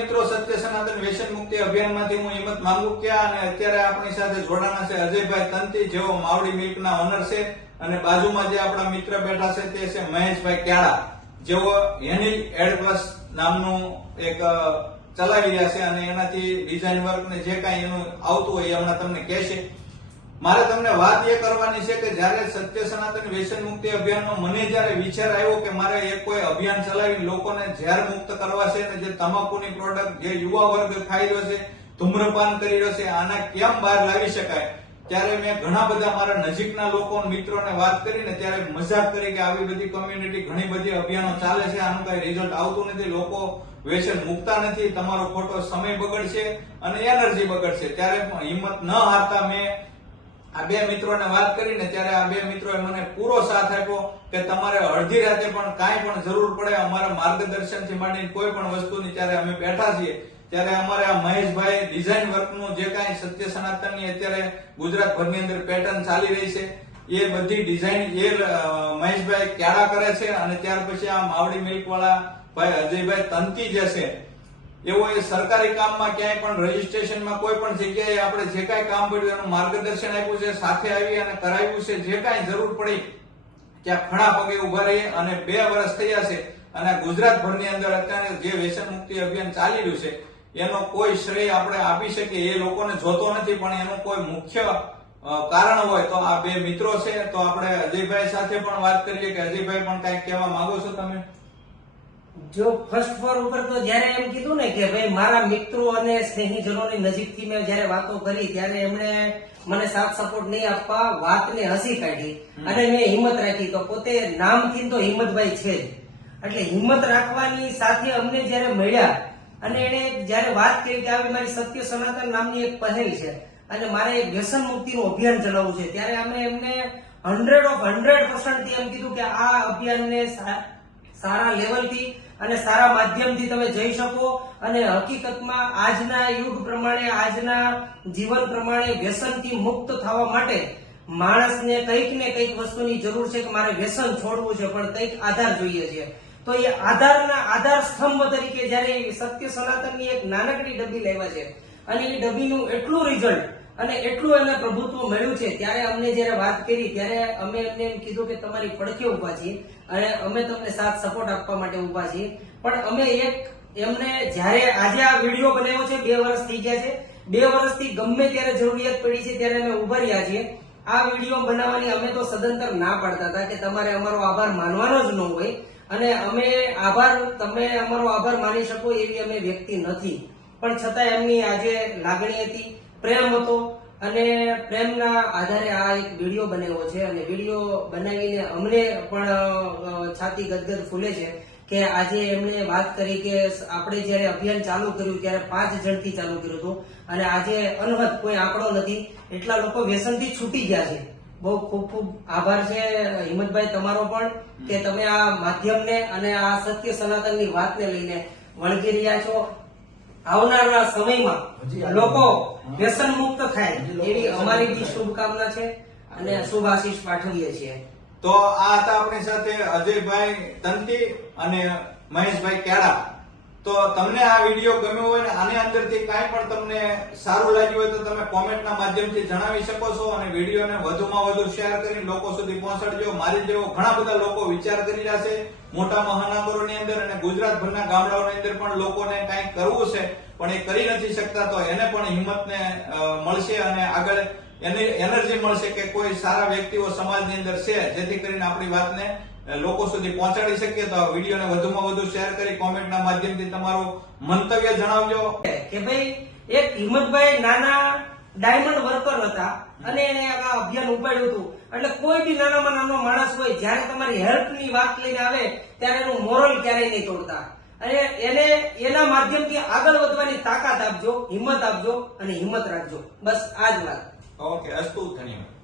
મિત્રો, સત્ય સનાતન વ્યસન મુક્તિ અભિયાનમાંથી હું હિંમત માંગુકિયા અને અત્યારે આપણી સાથે જોડાણા છે અજયભાઈ તંતી, જેઓ માવડી મિલ્કના ઓનર છે, અને બાજુમાં જે આપણા મિત્ર બેઠા છે તે છે મહેશભાઈ ક્યાડા, જેઓ હેનિલ એડ પ્લસ નામનું એક ચલાવી રહ્યા છે અને એનાથી ડિઝાઇન વર્ક ને જે કાંઈ એનું આવતું હોય એ હમણાં તમને કહેશે. મારે તમને વાત એ કરવાની છે કે જયારે સત્ય સનાતન વ્યસન મુક્તિ અભિયાનનો મને જયારે વિચાર આવ્યો કે મારે એક કોઈ અભિયાન ચલાવી લોકોને ઝેર મુક્ત કરવા છે, ને જે તમાકુની પ્રોડક્ટ જે યુવા વર્ગ ખાઈ રહ્યો છે, ધૂમ્રપાન કરી રહ્યો છે, આના કેમ બહાર લાવી શકાય, ત્યારે મેં ઘણા બધા મારા નજીકના લોકો મિત્રોને વાત કરીને ત્યારે મજાક કરી કે આવી બધી કોમ્યુનિટી ઘણી બધી અભિયાનો ચાલે છે, આનું કઈ રિઝલ્ટ આવતું નથી, લોકો વ્યસન મુકતા નથી, તમારો ખોટો સમય બગડશે અને એનર્જી બગડશે. ત્યારે હિંમત ન હારતા મેં આ બે મિત્રોને વાત કરીને ત્યારે આ બે મિત્રોએ મને પૂરો સાથ આપ્યો કે તમારે અડધી રાતે પણ કાંઈ પણ જરૂર પડે અમારા માર્ગદર્શનથી માંડીને કોઈ પણ વસ્તુની ત્યારે અમે બેઠા છીએ. ત્યારે અમારે આ મહેશભાઈ ડિઝાઇન વર્કનું જે કાંઈ સત્ય સનાતનની અત્યારે ગુજરાતભરની અંદર પેટર્ન ચાલી રહી છે એ બધી ડિઝાઇન એ મહેશભાઈ ક્યાડા કરે છે, અને ત્યાર પછી આ માવડી મિલ્ક વાળા ભાઈ અજયભાઈ તંતી જે છે એવો એ સરકારી કામમાં ક્યાંય પણ રજીસ્ટ્રેશનમાં કોઈ પણ જગ્યાએ આપણે જે કાંઈ કામ પડ્યું એનું માર્ગદર્શન આપ્યું છે, સાથે આવી અને કરાવ્યું છે, જે કાંઈ જરૂર પડી ત્યાં ખડા પગે ઉભા રહી અને 2 વર્ષ થયા છે અને ગુજરાતભરની અંદર અત્યારે જે વ્યસન મુક્તિ અભિયાન ચાલી રહ્યું છે એનો કોઈ શ્રેય આપણે આપી શકીએ એ લોકોને જોતો નથી, પણ એનું કોઈ મુખ્ય કારણ હોય તો આ બે મિત્રો છે. તો આપણે અજયભાઈ સાથે પણ વાત કરીએ કે અજયભાઈ પણ કઈક કહેવા માંગો છો તમે? જો ફર્સ્ટ ફ્લોર ઉપર તો જયારે એમ કીધું ને કે ભાઈ મારા મિત્રો અને સ્નેહીજનોની નજીકથી મેં જયારે વાતો કરી ત્યારે એમણે મને સાથ સપોર્ટ નહીં આપવા વાતને હસી કાઢી અને મેં હિંમત રાખી. તો પોતે નામથી તો હિંમતભાઈ છે જ, એટલે હિંમત રાખવાની સાથે અમને જયારે મળ્યા અને એને જયારે વાત કરી કે આવી મારી સત્ય સનાતન નામની એક પહેલ છે અને મારે એક વ્યસન મુક્તિનું અભિયાન ચલાવવું છે, ત્યારે અમે એમને 100% થી એમ કીધું કે આ અભિયાનને સારા લેવલથી અને સારા માધ્યમથી તમે જઈ શકો અને હકીકતમાં આજના યુગ પ્રમાણે આજના જીવન પ્રમાણે વ્યસનથી મુક્ત થવા માટે માણસને કંઈક ને કંઈક વસ્તુની જરૂર છે કે મારે વ્યસન છોડવું છે, પણ કંઈક આધાર જોઈએ છે. તો એ આધાર સ્તંભ તરીકે જયારે સત્ય સનાતનની એક નાનકડી ડબ્બી લાવ્યા છે અને એ ડબ્બીનું એટલું રિઝલ્ટ અને એટલું એને પ્રભુત્વ મળ્યું છે, ત્યારે અમને જયારે વાત કરી ત્યારે અમે એમને એમ કીધું કે તમારી પડખે ઉભા છીએ અને અમે તમને સાથ સપોર્ટ આપવા માટે ઉભા છીએ. પણ અમે એમને જયારે આજે આ વિડીયો બનાવ્યો છે 2 વર્ષ થઈ ગયા છે, 2 વર્ષથી ગમે ત્યારે જરૂરિયાત પડી છે ત્યારે અમે ઉભા રહ્યા છીએ. આ વિડીયો બનાવવાની અમે તો સદંતર ના પાડતા હતા કે તમારે અમારો આભાર માનવાનો જ ન હોય અને તમે અમારો આભાર માની શકો એવી અમે વ્યક્તિ નથી, પણ છતાં એમની આજે લાગણી હતી, પ્રેમ હતો અને પ્રેમના આધારે આ એક વિડીયો બનાવ્યો છે અને વિડીયો બનાવીને અમને પણ છાતી ગદગદ ફૂલે છે કે આજે એમણે વાત કરી કે આપણે જયારે અભિયાન ચાલુ કર્યું ત્યારે 5 જણથી ચાલુ કર્યું હતું અને આજે અનહદ કોઈ આંકડો નથી એટલા લોકો વ્યસનથી છૂટી ગયા છે. બહુ ખૂબ ખૂબ આભાર છે હિંમતભાઈ તમારો પણ કે તમે આ માધ્યમને અને આ સત્ય સનાતનની વાતને લઈને વળગી રહ્યા છો. આવનારા સમયમાં લોકો વ્યસન મુક્ત થાય એવી અમારી બી શુભકામના છે અને શુભ આશીષ પાઠવીએ છીએ. તો આ હતા આપણી સાથે અજયભાઈ તંતી અને મહેશભાઈ ક્યાડા. તો તમને આ વિડીયો ગમ્યો હોય ને આની અંદરથી કાંઈ પણ તમને સારું લાગ્યું હોય તો તમે કોમેન્ટના માધ્યમથી જણાવી શકો છો અને વિડીયોને વધુમાં વધુ શેર કરીને લોકો સુધી પહોંચાડજો. મારી જેવો ઘણા બધા લોકો વિચાર કરી રહ્યા છે મોટા મહાનગરોની અંદર અને ગુજરાતભરના ગામડાઓની અંદર પણ લોકોને કંઈક કરવું છે પણ એ કરી નથી શકતા, તો એને પણ હિંમતને મળશે અને આગળ એનર્જી મળશે કે કોઈ સારા વ્યક્તિઓ સમાજની અંદર છે જેથી કરીને આપણી વાતને લોકો સુધી પહોંચાડી શકીએ. તો આ વિડીયોને વધુમાં વધુ શેર કરી કોમેન્ટના માધ્યમથી તમારું મંતવ્ય જણાવજો કે ભાઈ એક હિંમતભાઈ નાના ડાયમંડ વર્કર હતા અને એને આ અભિયાન ઉપાડ્યું હતું. એટલે કોઈ બી નાનામાં નાનો માણસ હોય જ્યારે તમારી હેલ્પની વાત લઈને આવે ત્યારે એનું મોરલ ક્યારેય નહીં તોડતા અને એને એના માધ્યમથી આગળ વધવાની તાકાત આપજો, હિંમત આપજો અને હિંમત રાખજો. બસ આ જ વાત. ઓકે, અસ્તુ, ધન્યવાદ.